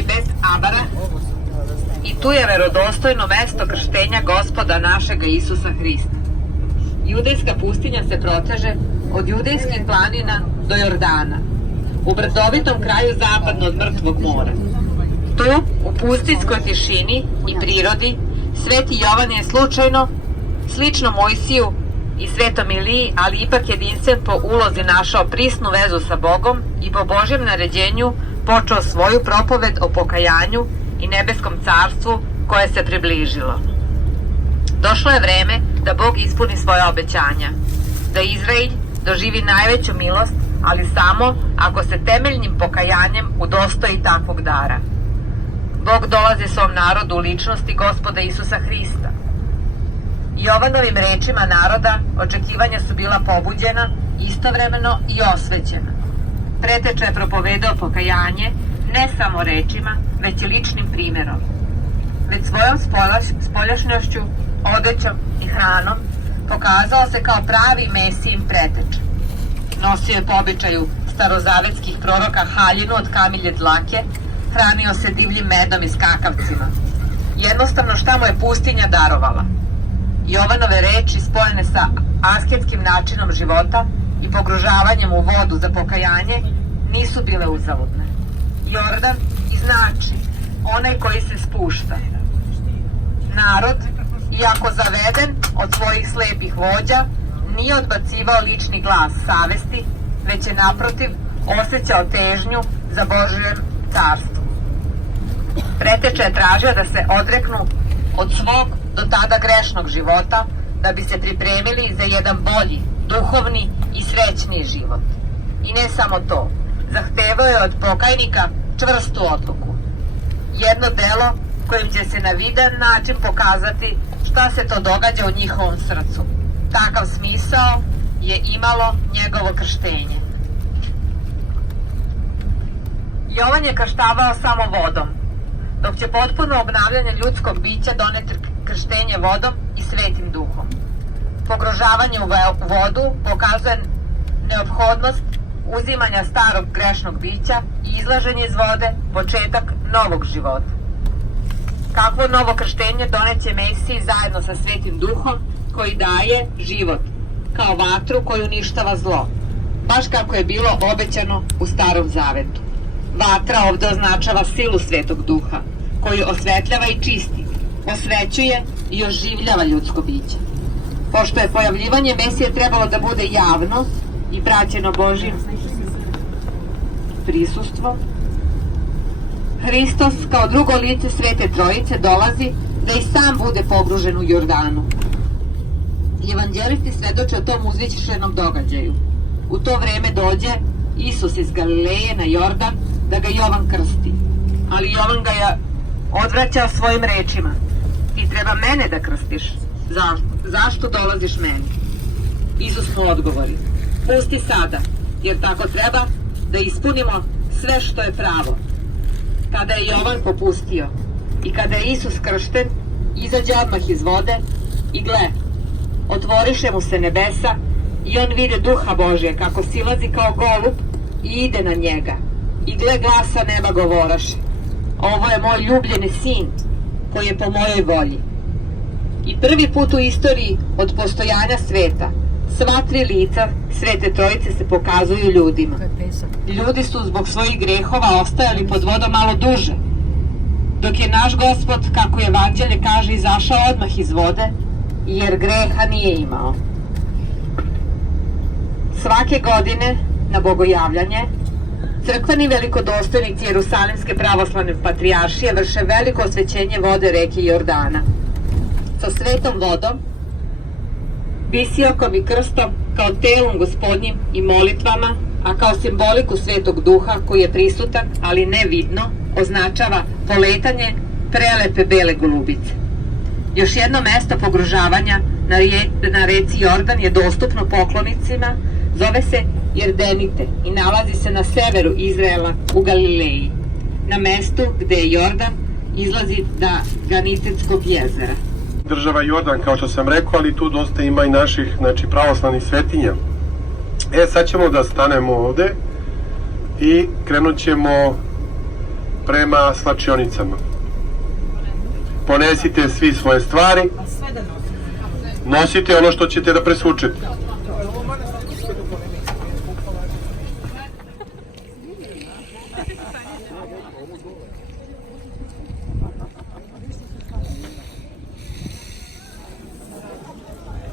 biti bez abara i tu je verodostojno mesto krštenja Gospoda našega Isusa Hrista. Judejska pustinja se proteže od judejskih planina do Jordana, u brdovitom kraju zapadno od Mrtvog mora. Tu, u pustinskoj tišini i prirodi, Sveti Jovan je slučajno, slično Mojsiju i Svetom Iliji, ali ipak jedinstven po ulozi, našao prisnu vezu sa Bogom i po Božjem naređenju počeo svoju propoved o pokajanju i nebeskom carstvu koje se približilo. Došlo je vreme da Bog ispuni svoje obećanja, da Izrael doživi najveću milost, ali samo ako se temeljnim pokajanjem udostoji takvog dara. Bog dolazi svom narodu u ličnosti Gospoda Isusa Hrista. Jovanovim rečima naroda očekivanja su bila pobuđena, istovremeno i osvećena. Preteča je propovedao pokajanje ne samo rečima, već i ličnim primerom. Već svojom spoljašnjošću, odećom i hranom pokazao se kao pravi Mesijin preteča. Nosio je po običaju starozavetskih proroka haljinu od kamilje dlake, hranio se divljim medom i skakavcima. Jednostavno šta mu je pustinja darovala. Jovanove reči spojene sa asketskim načinom života i pogružavanjem u vodu za pokajanje nisu bile uzaludne. Jordan i znači onaj koji se spušta. Narod, iako zaveden od svojih slepih vođa, nije odbacivao lični glas savesti, već je naprotiv osjećao težnju za Božjem carstvu. Preteča je tražio da se odreknu od svog do tada grešnog života, da bi se pripremili za jedan bolji, duhovni i srećniji život. I ne samo to, zahtevao je od pokajnika čvrstu odluku. Jedno delo kojim će se na vidan način pokazati šta se to događa u njihovom srcu. Takav smisao je imalo njegovo krštenje. Jovan je krštavao samo vodom, dok će potpuno obnavljanje ljudskog bića doneti krštenje vodom i Svetim Duhom. Pogružavanje u vodu pokazuje neophodnost uzimanja starog grešnog bića i izlaženje iz vode, početak novog života. Kakvo novo krštenje doneće Mesiji zajedno sa Svetim Duhom koji daje život, kao vatru koju uništava zlo, baš kako je bilo obećano u Starom Zavetu. Vatra ovde označava silu Svetog Duha, koju osvetljava i čisti, osvećuje i oživljava ljudsko biće. Pošto je pojavljivanje Mesije trebalo da bude javno i praćeno Božjim prisustvom, Hristos kao drugo lice Svete Trojice dolazi da i sam bude pogružen u Jordanu. Evanđelisti svedoče o tom uzvišenom događaju. U to vreme dođe Isus iz Galileje na Jordan da ga Jovan krsti. Ali Jovan ga je odvraćao svojim rečima. Ti treba mene da krstiš. Zašto dolaziš meni? Isus mu odgovori. Pusti sada, jer tako treba da ispunimo sve što je pravo. Kada je Jovan popustio i kada je Isus kršten, izađe odmah iz vode i gle, otvoriše mu se nebesa i on vide Duha Božje kako silazi kao golub i ide na njega. I gle, glasa neba govoraše: ovo je moj ljubljeni sin koji je po mojoj volji. I prvi put u istoriji od postojanja sveta sva tri lica Svete Trojice se pokazuju ljudima. Ljudi su zbog svojih grehova ostajali pod vodom malo duže, dok je naš Gospod, kako Evanđelje kaže, izašao odmah iz vode, jer greha nije imao. Svake godine na bogojavljanje crkveni velikodostojnici Jerusalimske pravoslavne patrijaršije vrše veliko osvećenje vode reke Jordana. Sa svetom vodom, visijokom i krstom, kao telom Gospodnjim i molitvama, a kao simboliku Svetog Duha koji je prisutan, ali ne vidno, označava poletanje prelepe bele golubice. Još jedno mesto pogružavanja na reci Jordan je dostupno poklonicima, zove se Jerdenite i nalazi se na severu Izraela u Galileji, na mestu gde je Jordan izlazi do Ganitetskog jezera. Država Jordan, kao što sam rekao, ali tu dosta ima i naših pravoslavnih svetinja. Sad ćemo da stanemo ovde i krenut ćemo prema svlačionicama. Ponesite svi svoje stvari, nosite ono što ćete da presvučete.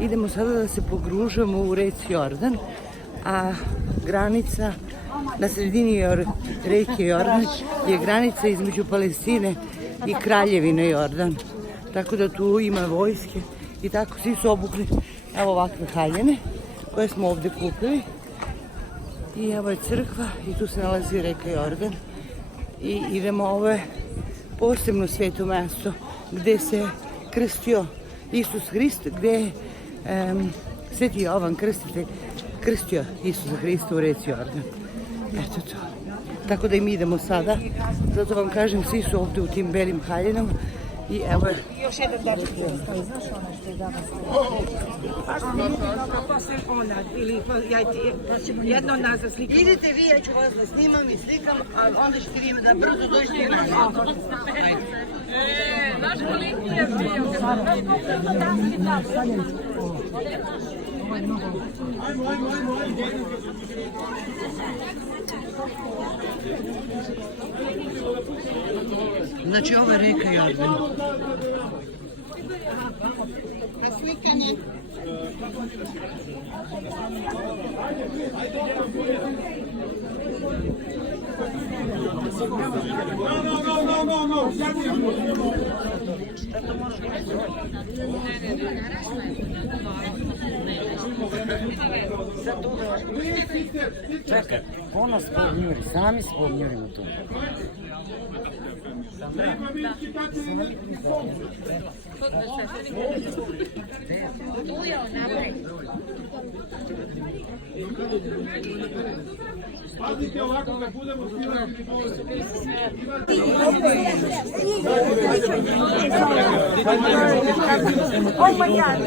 Idemo sada da se pogružamo u reci Jordan, a granica na sredini reke Jordan je granica između Palestine i Kraljevine Jordan. Tako da tu ima vojske i tako svi su obukli evo ovakve haljine koje smo ovdje kupili. I evo je crkva i tu se nalazi reka Jordan. I idemo, ovo je posebno sveto mesto gdje se krstio Isus Hrist, gdje je Sveti Jovan Krstitelj krstio Isusa Hrista u reci Jordan. Eto to. Tako da i mi idemo sada. Zato vam kažem, svi su ovdje u tim belim haljinama. I evo je. Još jedan dečak stoji, znaš ono što je danas. Posle ona, ili jedno od nas da slikamo. Idite vi, ja ću vas da snimam i slikam, a onda ćete vi da brzo dođete i nas. Naš koliko je bio? Znači ovo je reka Jordan. Slikanje. Čekaj, ona spomnjuri, sami spomnjurimo to. Pazite ovako kad budemo svirati. Oh my God!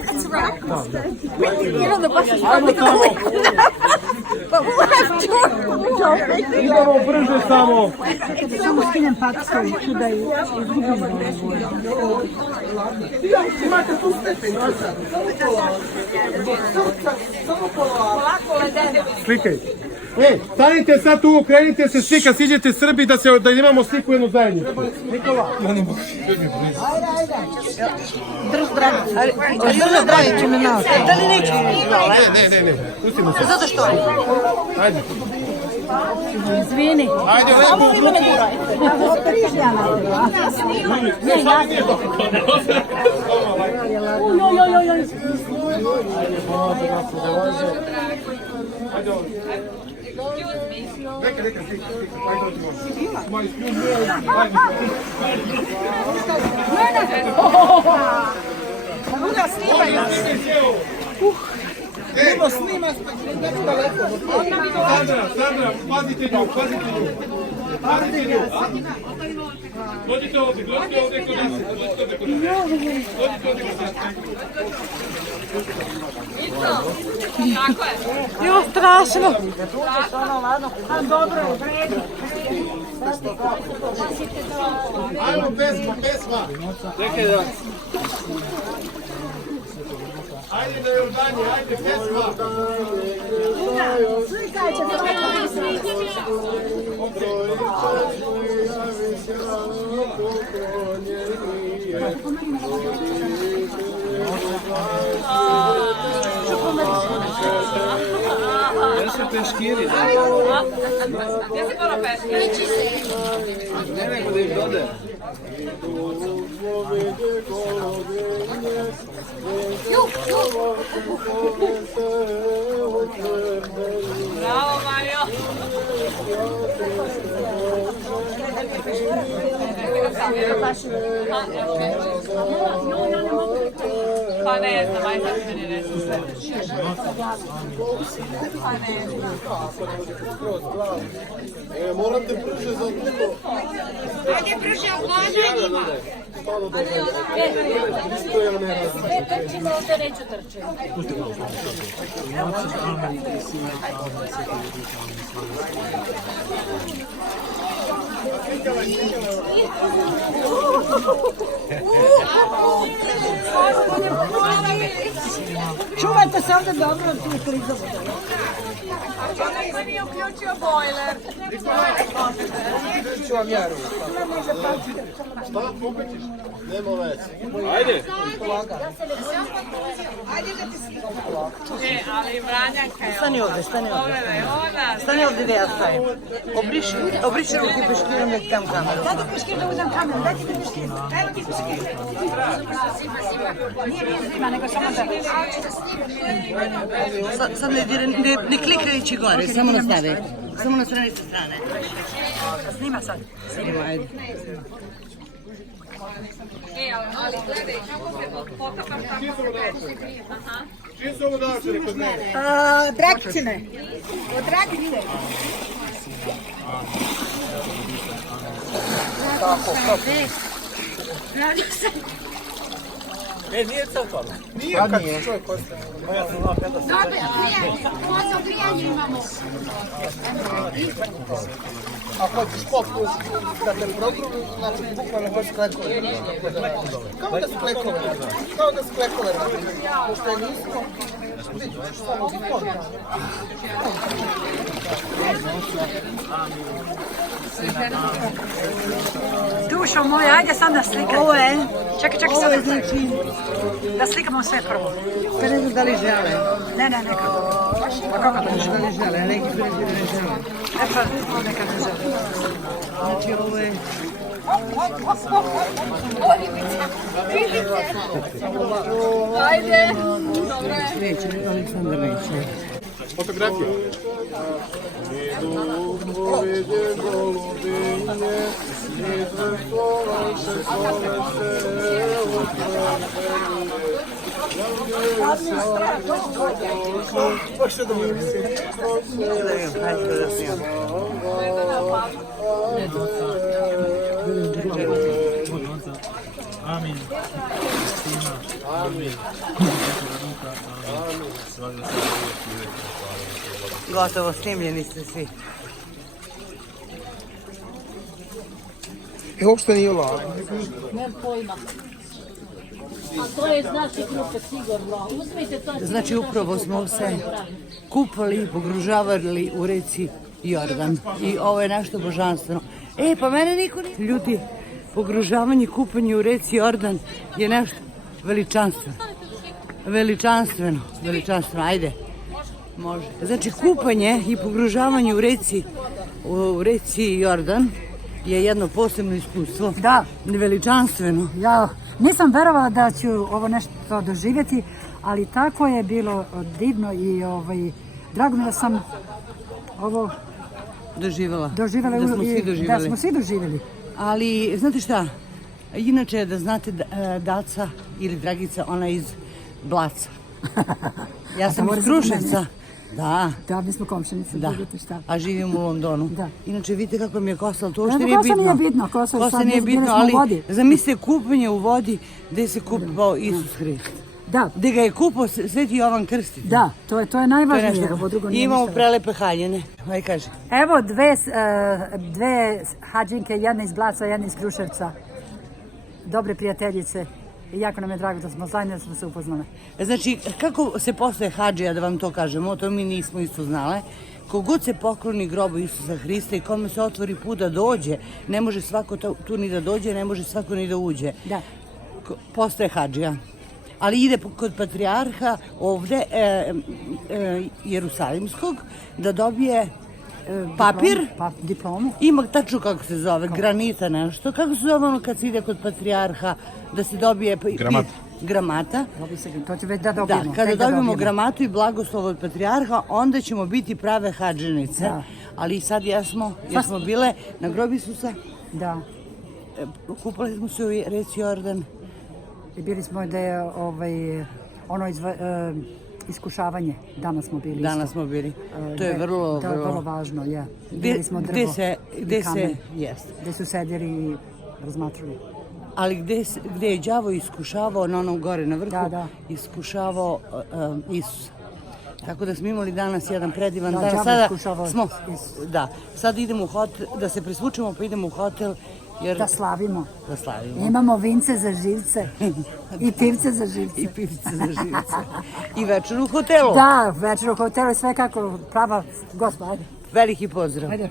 That's right. You know the bus is probably going but we'll have to. Idemo brže samo. Samo skinem patsko da izgubimo. Imate tu stepen, slikaj. Stanite sad tu, krenite se svi kad siđete Srbi da imamo sliku jednu zajednicu. Nikola. Drž zdravi će me nas. Da li neće? Ne. Pustimo se. Zato što? Ajde. Izvini. Ajde, lepo. Neka, slika. Sandra, pazite nju. Dođite ovdje kod nas. Tako je. Jo, strašno. Dobro je, vredi. Ajmo, pesma. Čekaj da. Ajde na Jordanje, ajde, pesma. Slikajte Gdje se peškiri? Gdje se para peškiri? Ne nego da im dode. Bravo, Mario! No, Pa ne znam, aj sad meni reći sve. Pa ne znam. Morate brže za drugo. Ajde brže odlože njima. Trčimo, ovdje neću trčiti. Čuvajte se ovdje dobro, tu klizamo. Čovjek mi je uključio bojler. Ću vam ja ruku. Šta, popećiš? Nema veze. Ajde. Ali Vranjanka je Stani ovdje, stani ovdje. Pogledaj, ona. Stani ovdje gdje ja stavim. Obriši ruke peškirom nek tam kameru. Dajte peškir da uzem kameru, dajte mi peškir. Evo ti peškir. Nije zima, nego samo da... Sad ne klikajući gore, samo nastavi. Samo na strane sa strane. Snima sad. Snima, ajde. Ali gledaj, kako se pokapaš tako se kreći. Aha. Čim se ovo dače kod mene? Dragičine. Od Dragičine. Ne, nije crkva. Nije kad čovjek ostaje. Dobre, grijanje imamo. A hoćeš kopu da te progrubi, znači bukvalno hoćeš klekove. Kao da su klekove radili. Kao da su klekove radili. Pošto je nisko, vidiš samo zipon. Dušo moja, ajde sad da slikaj. Ovo je, Čekaj ovo je sad znači, da slikamo sve prvo. pa ne znam da li žele. Ne, nekako. Pa kako to Da li žele, neki su rekli da ne žele. E pa, neka ne žele. Znači ovo je, Ajde. neće, Aleksandar neće. Fotografija. Amin. Amin. Gotovo, snimljeni ste svi. Uopšte nije lako. A to je znači grupe sigurno. Uzmite to. Znači upravo smo se kupali i pogružavali u reci Jordan. I ovo je nešto božanstveno. Pa mene niko nije... Ljudi, pogružavanje i kupanje u reci Jordan je nešto veličanstveno. Veličanstveno. Ajde. Može. Znači kupanje i pogružavanje u reci Jordan je jedno posebno iskustvo. Da. Veličanstveno. Ja nisam verovala da ću ovo nešto doživjeti, ali tako je bilo divno i drago mi da sam ovo Doživjela. doživjela. Da smo svi doživjeli. Da smo svi doživjeli. Ali, znate šta? Inače, da znate, Daca ili Dragica, ona je iz Blaca. Ja sam iz Kruševca. Da. Da, mi smo komšenice. Da, a živim u Londonu. Da. Inače, vidite kako mi je kosa, ali to uopšte nije Kosa bitno. nije bitno, Kosa nije bitno, ali zamislite kupanje u vodi gde se kupao Isus Hrist. Da. Gde ga je kupao Sveti Jovan Krstitelj. Da, to je To je najvažnije. nešto. Ovo drugo I nije imamo ništa. prelepe haljine. Aj kaže. Evo dve hađinke, jedna iz Blaca, jedna iz Kruševca. Dobre prijateljice. I jako nam je drago da smo zajedno, da smo se upoznali. Znači, kako se postaje hadžija, da vam to kažemo, to mi nismo isto znale. Kogod se pokloni grobu Isusa Hrista i kome se otvori put da dođe, ne može svako tu ni da dođe, ne može svako ni da uđe. Da. Postaje hadžija. Ali ide kod patrijarha ovde, Jerusalimskog, da dobije papir. Diplomu. Ima tačno kako se zove, granita nešto. Kako se zove ono kad se ide kod patrijarha da se dobije... Gramata. To će već da dobijemo. Da, kada dobijemo gramatu i blagoslov od patrijarha, onda ćemo biti prave hadženice. Da. Ali sad jesmo bile na grobu Isusa. Da. Kupali smo se u reci Jordan. I bili smo da je iskušavanje. Danas smo bili. Danas smo bili. To je vrlo, To je vrlo važno, ja. Bili smo drvo i kamen. Gde su sedjeli i razmatrali. Ali gde je đavo iskušavao na onom gore na vrhu, Da. iskušavao Isusa. Tako da smo imali danas jedan predivan Da, dan. đavo Sada iskušavao smo, Isusa. da, sad idemo u hotel, da se presvučemo pa idemo u hotel. Jer, Da slavimo. Da slavimo. Imamo vince za živce i pivce za živce. I pivice za živce. I večer u hotelu. Da, večer u hotelu, sve kako prava gospa, ajde. Veliki pozdrav. Ajde.